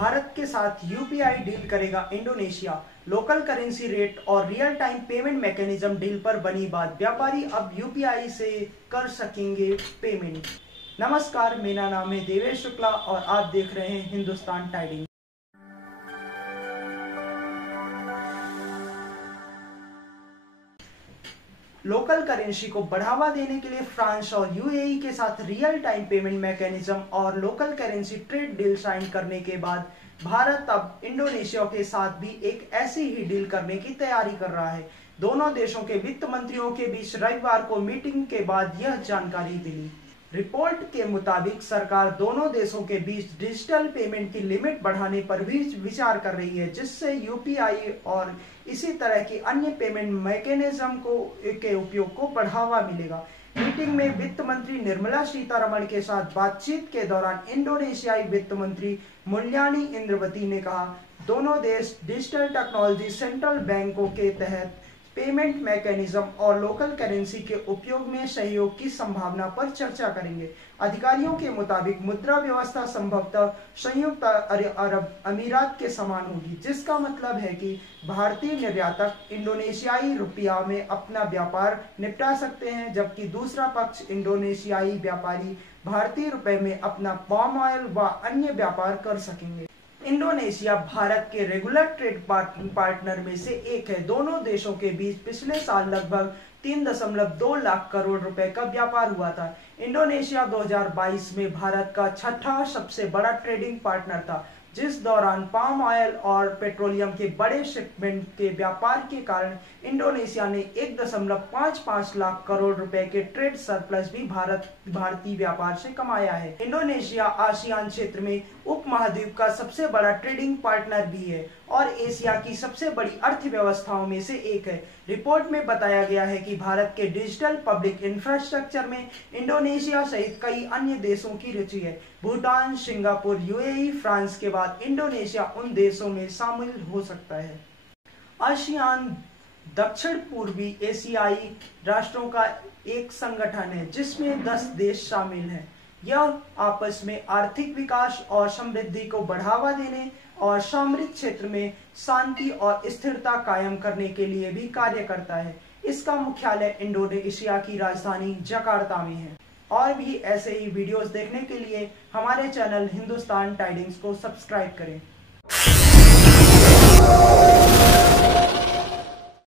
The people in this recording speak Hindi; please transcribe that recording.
भारत के साथ यूपीआई डील करेगा इंडोनेशिया। लोकल करेंसी रेट और real time payment mechanism deal पर बनी बात। व्यापारी अब यूपीआई से कर सकेंगे पेमेंट। नमस्कार, मेरा नाम है देवेश शुक्ला और आप देख रहे हैं हिंदुस्तान टाइडिंग। लोकल करेंसी को बढ़ावा देने के लिए फ्रांस और यूएई के साथ रियल टाइम पेमेंट मैकेनिज्म और local currency trade deal sign करने के बाद भारत अब इंडोनेशिया के साथ भी एक ऐसी ही डील करने की तैयारी कर रहा है। दोनों देशों के वित्त मंत्रियों के बीच रविवार को मीटिंग के बाद यह जानकारी मिली। रिपोर्ट के मुताबिक सरकार दोनों देशों के बीच डिजिटल पेमेंट की लिमिट बढ़ाने पर भी विचार कर रही है, जिससे यूपीआई और इसी तरह की अन्य पेमेंट मैकेनिज्म के उपयोग को बढ़ावा मिलेगा। मीटिंग में वित्त मंत्री निर्मला सीतारमण के साथ बातचीत के दौरान इंडोनेशियाई वित्त मंत्री मुल्यानी इंद्रवती ने कहा, दोनों देश डिजिटल टेक्नोलॉजी, सेंट्रल बैंकों के तहत पेमेंट मैकेनिज्म और लोकल करेंसी के उपयोग में सहयोग की संभावना पर चर्चा करेंगे। अधिकारियों के मुताबिक मुद्रा व्यवस्था संभवतः संयुक्त अरब अमीरात के समान होगी, जिसका मतलब है कि भारतीय निर्यातक इंडोनेशियाई रुपया में अपना व्यापार निपटा सकते हैं, जबकि दूसरा पक्ष इंडोनेशियाई व्यापारी भारतीय रुपए में अपना पाम ऑयल व अन्य व्यापार कर सकेंगे। इंडोनेशिया भारत के रेगुलर ट्रेड पार्टनर में से एक है। दोनों देशों के बीच पिछले साल लगभग 3.2 लाख करोड़ रुपए का व्यापार हुआ था। इंडोनेशिया 2022 में भारत का छठा सबसे बड़ा ट्रेडिंग पार्टनर था, जिस दौरान पाम ऑयल और पेट्रोलियम के बड़े शिपमेंट के व्यापार के कारण इंडोनेशिया ने 1.55 लाख करोड़ रुपए के ट्रेड सरप्लस भी भारतीय व्यापार से कमाया है। इंडोनेशिया आसियान क्षेत्र में उपमहाद्वीप का सबसे बड़ा ट्रेडिंग पार्टनर भी है और एशिया की सबसे बड़ी अर्थव्यवस्थाओं में से एक है। रिपोर्ट में बताया गया है कि भारत के डिजिटल पब्लिक इंफ्रास्ट्रक्चर में इंडोनेशिया सहित कई अन्य देशों की रुचि है। भूटान, सिंगापुर, यूएई, फ्रांस के बाद इंडोनेशिया उन देशों में शामिल हो सकता है। आसियान दक्षिण पूर्वी एशियाई राष्ट्रों का एक संगठन है जिसमें 10 देश शामिल हैं। यह आपस में आर्थिक विकास और समृद्धि को बढ़ावा देने और सामरिक क्षेत्र में शांति और स्थिरता कायम करने के लिए भी कार्य करता है। इसका मुख्यालय इंडोनेशिया की राजधानी जकार्ता में है। और भी ऐसे ही वीडियोस देखने के लिए हमारे चैनल हिंदुस्तान टाइडिंग्स को सब्सक्राइब करें।